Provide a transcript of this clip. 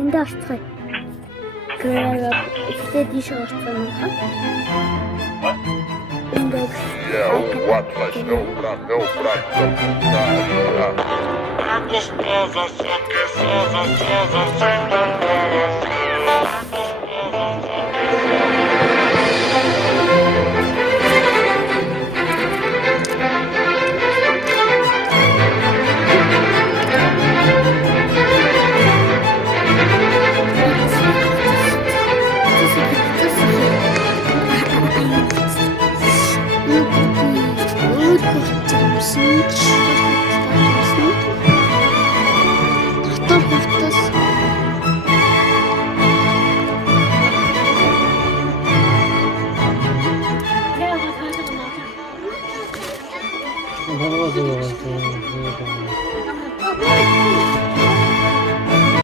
Энд орцгоё. Гэхдээ диш орцгоё юм хаа. Yeah, what was no брат. Gostosa, só que só.